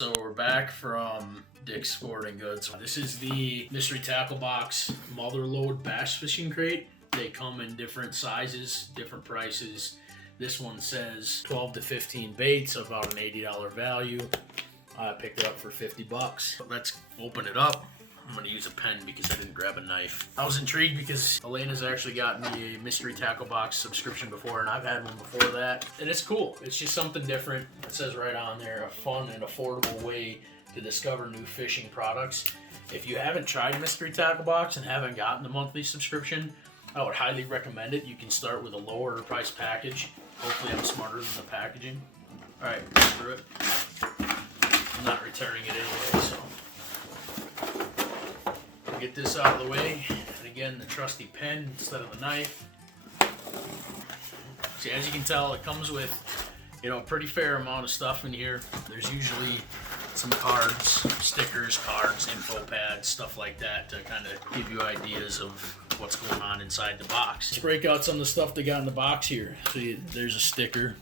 So we're back from Dick's Sporting Goods. This is the mystery tackle box MotherLode bass fishing crate. They come in different sizes, different prices. This one says 12 to 15 baits, about an $80 value. I picked it up for 50 bucks. Let's open it up. I'm gonna use a pen because I didn't grab a knife. I was intrigued because Alayna's actually gotten me a mystery tackle box subscription before, and I've had one before that. And it's cool. It's just something different. It says right on there, a fun and affordable way to discover new fishing products. If you haven't tried mystery tackle box and haven't gotten the monthly subscription, I would highly recommend it. You can start with a lower price package. Hopefully I'm smarter than the packaging. All right, go through it. I'm not returning it anyway, so. Get this out of the way, and again the trusty pen instead of the knife. See, as you can tell, it comes with, a pretty fair amount of stuff in here. There's usually some cards, stickers, cards, info pads, stuff like that to kind of give you ideas of what's going on inside the box. Let's break out some of the stuff they got in the box here. So there's a sticker.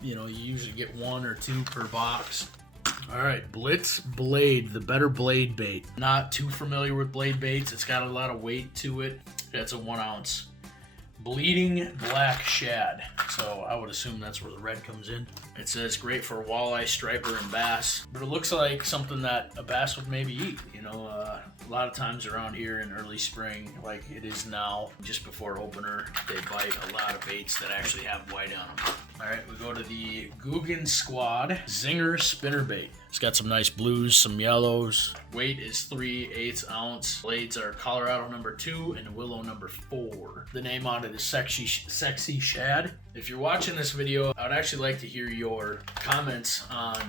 You usually get one or two per box. Alright, Blitz Blade, the better blade bait. Not too familiar with blade baits. It's got a lot of weight to it. That's a 1 ounce. Bleeding black shad. So I would assume that's where the red comes in. It says great for walleye, striper, and bass. But it looks like something that a bass would maybe eat. A lot of times around here in early spring, like it is now, just before opener, they bite a lot of baits that actually have white on them. Alright, we go to the Guggen Squad Zinger Spinner Bait. It's got some nice blues, some yellows. Weight is 3/8 ounce. Blades are Colorado number 2 and Willow number 4. The name on it is Sexy Shad. If you're watching this video, I would actually like to hear your comments on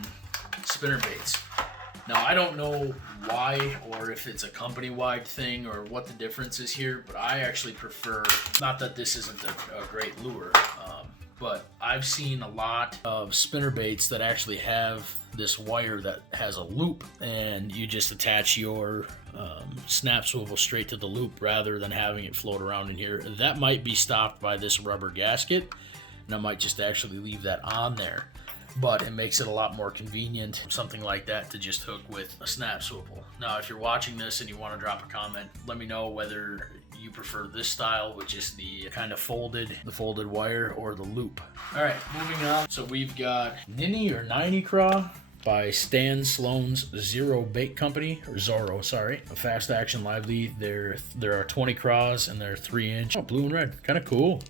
spinner baits. Now, I don't know why or if it's a company-wide thing or what the difference is here, but I actually prefer, not that this isn't a great lure, but I've seen a lot of spinner baits that actually have this wire that has a loop, and you just attach your snap swivel straight to the loop rather than having it float around in here. That might be stopped by this rubber gasket, and I might just actually leave that on there. But it makes it a lot more convenient, something like that, to just hook with a snap swivel. Now, if you're watching this and you want to drop a comment, let me know whether you prefer this style, which is the kind of folded wire, or the loop. All right, moving on. So we've got Nini Craw by Stan Sloan's Zero Bait Company, or Zorro, sorry. A fast action lively. There are 20 craws and they're 3-inch. Oh, blue and red, kind of cool.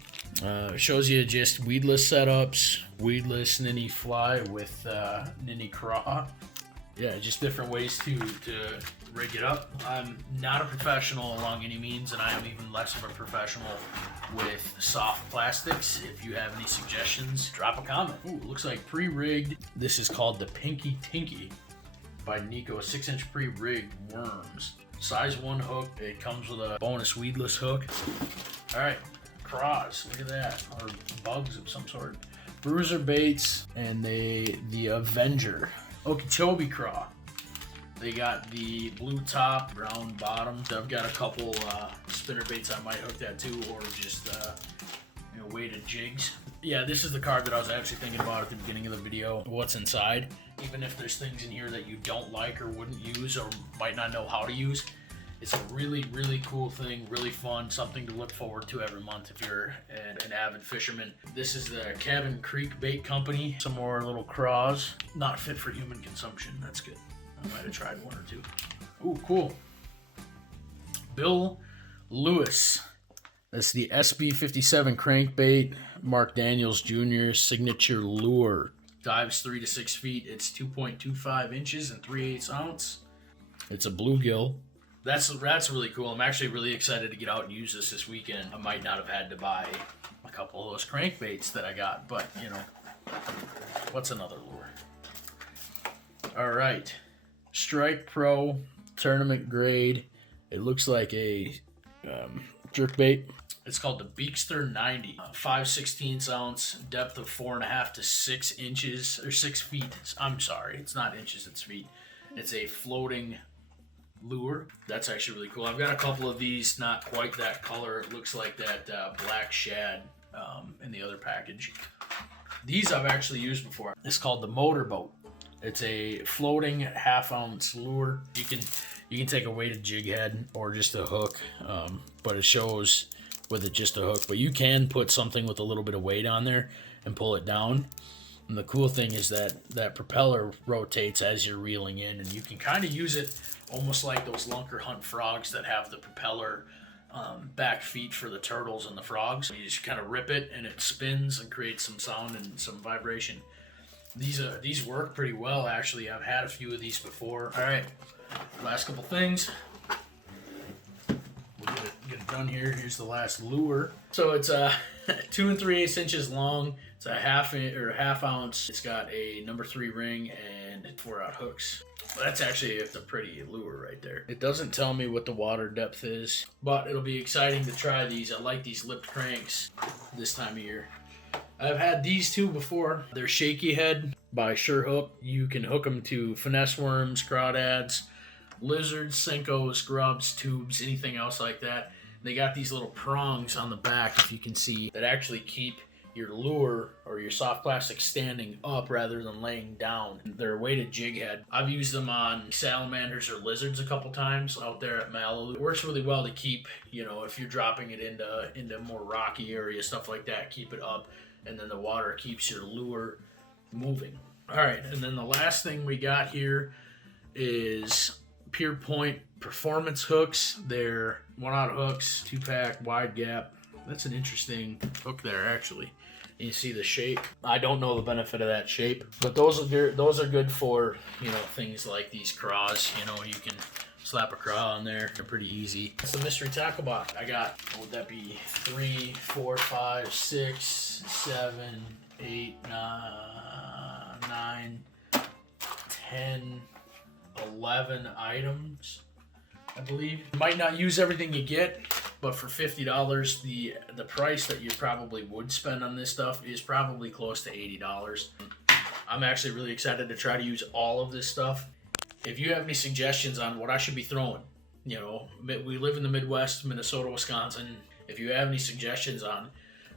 Shows you just weedless setups, weedless Nini fly with Nini Craw. Yeah, just different ways to rig it up. I'm not a professional along any means, and I am even less of a professional with soft plastics. If you have any suggestions, drop a comment. Ooh, looks like pre-rigged. This is called the Pinky Tinky by Nico, 6-inch pre-rigged worms. Size 1 hook. It comes with a bonus weedless hook. All right. Craws, look at that, or bugs of some sort. Bruiser baits and the Avenger. Okeechobee Craw. They got the blue top, brown bottom. I've got a couple spinner baits I might hook that to, or just weighted jigs. Yeah, this is the card that I was actually thinking about at the beginning of the video. What's inside? Even if there's things in here that you don't like or wouldn't use or might not know how to use. It's a really, really cool thing, really fun, something to look forward to every month if you're an avid fisherman. This is the Cabin Creek Bait Company. Some more little craws. Not fit for human consumption. That's good. I might have tried one or two. Ooh, cool. Bill Lewis. That's the SB57 crankbait. Mark Daniels Jr. signature lure. Dives 3 to 6 feet. It's 2.25 inches and 3/8 ounce. It's a bluegill. That's really cool. I'm actually really excited to get out and use this weekend. I might not have had to buy a couple of those crankbaits that I got, but what's another lure? All right, Strike Pro tournament grade. It looks like a jerkbait. It's called the Beakster 90, 5/16 ounce, depth of 4.5 to 6 inches, or 6 feet. I'm sorry, it's not inches, it's feet. It's a floating lure. That's actually really cool. I've got a couple of these, not quite that color. It looks like that black shad in the other package. These I've actually used before. It's called the Motorboat. It's a floating 1/2 ounce lure. You can take a weighted jig head or just a hook, but it shows with it just a hook. But you can put something with a little bit of weight on there and pull it down. And the cool thing is that propeller rotates as you're reeling in, and you can kind of use it almost like those lunker hunt frogs that have the propeller back feet for the turtles and the frogs. You just kind of rip it and it spins and creates some sound and some vibration. These work pretty well, actually. I've had a few of these before. All right, last couple things. We'll get it done here. Here's the last lure. So it's 2 3/8 inches long. It's a 1/2 ounce. It's got a number 3 ring and 4-aught hooks. Well, that's actually a pretty lure right there. It doesn't tell me what the water depth is, but it'll be exciting to try these. I like these lipped cranks this time of year. I've had these two before. They're Shaky Head by Sure Hook. You can hook them to finesse worms, crawdads, lizards, Senkos, grubs, tubes, anything else like that. They got these little prongs on the back, if you can see, that actually keep your lure or your soft plastic standing up rather than laying down. They're a weighted jig head. I've used them on salamanders or lizards a couple times out there at MotherLode. It works really well to keep, if you're dropping it into more rocky areas, stuff like that, keep it up, and then the water keeps your lure moving. All right, and then the last thing we got here is Pure Point performance hooks. They're 1-aught hooks, 2-pack, wide gap. That's an interesting hook there, actually. You see the shape. I don't know the benefit of that shape, but those are good for things like these craws. You can slap a craw on there. They're pretty easy. It's the mystery tackle box. I got, what would that be? 3, 4, 5, 6, 7, 8, 9, 10, 11 items, I believe. You might not use everything you get, but for $50, the price that you probably would spend on this stuff is probably close to $80. I'm actually really excited to try to use all of this stuff. If you have any suggestions on what I should be throwing, we live in the Midwest, Minnesota, Wisconsin. If you have any suggestions on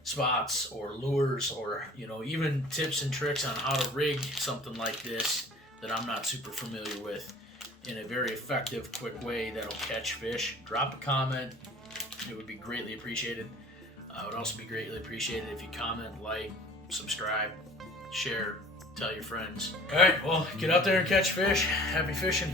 spots or lures or, even tips and tricks on how to rig something like this that I'm not super familiar with in a very effective, quick way that'll catch fish, drop a comment. It would be greatly appreciated. It would also be greatly appreciated if you comment, like, subscribe, share, tell your friends. All right, well, get out there and catch fish. Happy fishing.